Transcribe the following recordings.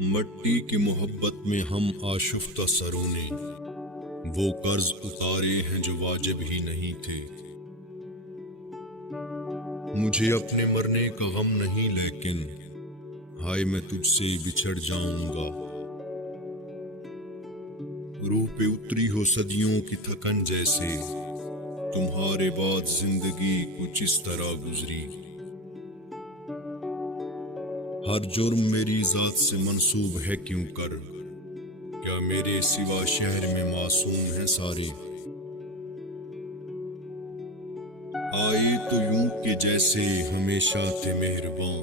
مٹی کی محبت میں ہم آشفتہ سروں نے وہ قرض اتارے ہیں جو واجب ہی نہیں تھے۔ مجھے اپنے مرنے کا غم نہیں، لیکن ہائے میں تجھ سے بچھڑ جاؤں گا۔ روح پہ اتری ہو صدیوں کی تھکن جیسے، تمہارے بعد زندگی کچھ اس طرح گزری۔ ہر جرم میری ذات سے منسوب ہے کیوں کر، کیا میرے سوا شہر میں معصوم ہیں سارے؟ آئے تو یوں کہ جیسے ہمیشہ تھے مہرباں،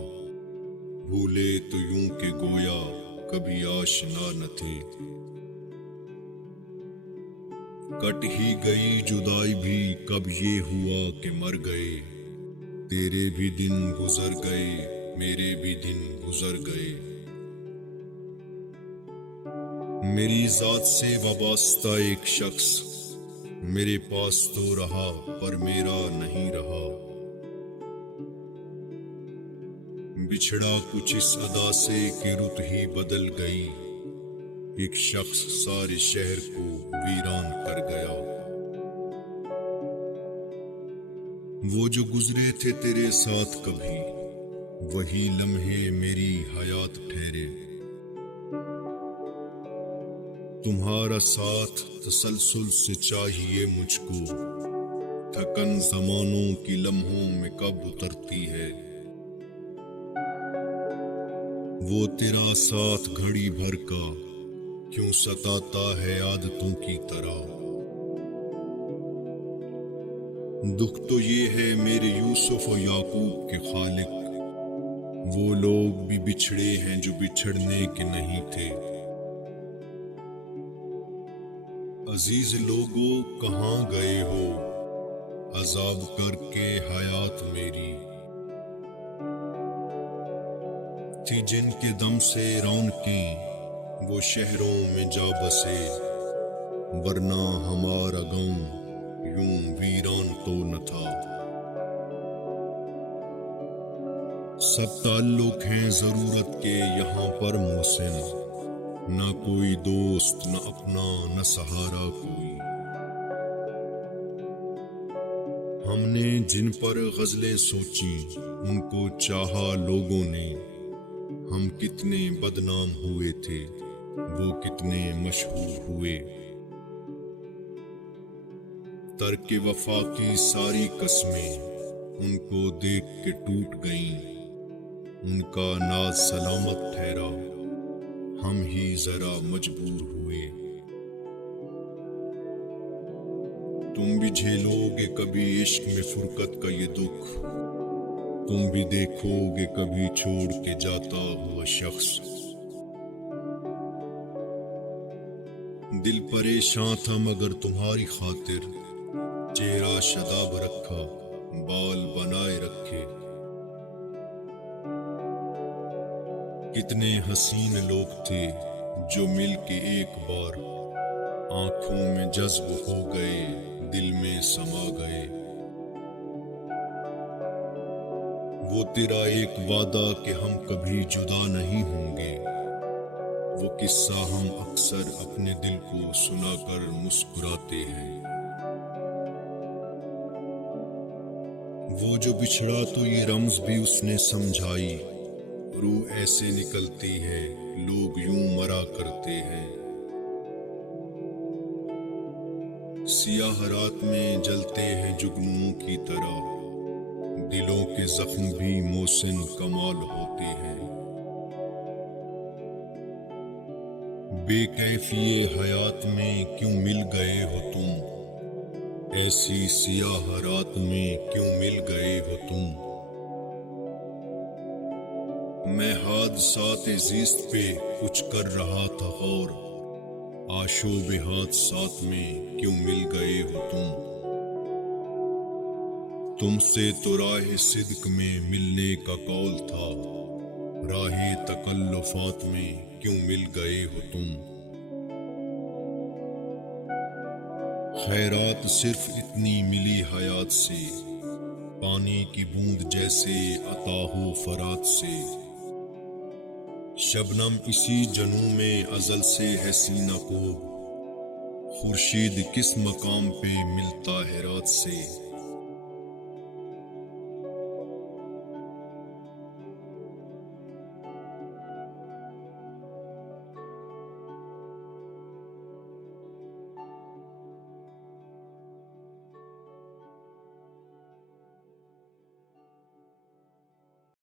بھولے تو یوں کہ گویا کبھی آشنا نہ تھے۔ کٹ ہی گئی جدائی بھی کب یہ ہوا کہ مر گئے، تیرے بھی دن گزر گئے میرے بھی دن گزر گئے۔ میری ذات سے وابستہ ایک شخص میرے پاس تو رہا پر میرا نہیں رہا۔ بچھڑا کچھ اس ادا سے کہ رت ہی بدل گئی، ایک شخص سارے شہر کو ویران کر گیا۔ وہ جو گزرے تھے تیرے ساتھ کبھی، وہی لمحے میری حیات ٹھہرے۔ تمہارا ساتھ تسلسل سے چاہیے مجھ کو، تھکن زمانوں کی لمحوں میں کب اترتی ہے۔ وہ تیرا ساتھ گھڑی بھر کا کیوں ستاتا ہے عادتوں کی طرح۔ دکھ تو یہ ہے میرے یوسف و یعقوب کے خالق، وہ لوگ بھی بچھڑے ہیں جو بچھڑنے کے نہیں تھے۔ عزیز لوگوں کہاں گئے ہو عذاب کر کے حیات میری؟ تھی جن کے دم سے رونقیں وہ شہروں میں جا بسے، ورنہ ہمارا گاؤں یوں ویران تو نہ تھا۔ سب تعلق ہیں ضرورت کے یہاں پر محسن، نہ کوئی دوست نہ اپنا نہ سہارا کوئی۔ ہم نے جن پر غزلیں سوچی ان کو چاہا لوگوں نے، ہم کتنے بدنام ہوئے تھے وہ کتنے مشہور ہوئے۔ ترک وفا کی ساری قسمیں ان کو دیکھ کے ٹوٹ گئیں، ان کا ناز سلامت ٹھہرا ہم ہی ذرا مجبور ہوئے۔ تم بھی جھیلو گے کبھی عشق میں فرقت کا یہ دکھ، تم بھی دیکھو گے کبھی چھوڑ کے جاتا ہوا شخص۔ دل پریشان تھا مگر تمہاری خاطر، چہرہ شاداب رکھا بال بنائے رکھے۔ کتنے حسین لوگ تھے جو مل کے ایک بار آنکھوں میں جذب ہو گئے دل میں سما گئے۔ وہ تیرا ایک وعدہ کہ ہم کبھی جدا نہیں ہوں گے، وہ قصہ ہم اکثر اپنے دل کو سنا کر مسکراتے ہیں۔ وہ جو بچھڑا تو یہ رمز بھی اس نے سمجھائی، روح ایسے نکلتی ہے لوگ یوں مرا کرتے ہیں۔ سیاہ رات میں جلتے ہیں جگنوں کی طرح، دلوں کے زخم بھی محسن کمال ہوتے ہیں۔ بے کیفی حیات میں کیوں مل گئے ہو تم، ایسی سیاہ رات میں کیوں مل گئے ہو تم۔ میں حادثات زیست پہ کچھ کر رہا تھا غور، آشوب حادثات میں کیوں مل گئے ہو تم۔ تم سے تو راہ صدق میں ملنے کا قول تھا، راہ تکلفات میں کیوں مل گئے ہو تم۔ خیرات صرف اتنی ملی حیات سے، پانی کی بوند جیسے عطا ہو فرات سے۔ شبنم اسی جنوں میں ازل سے ہے سینہ کو، خورشید کس مقام پہ ملتا ہے رات سے۔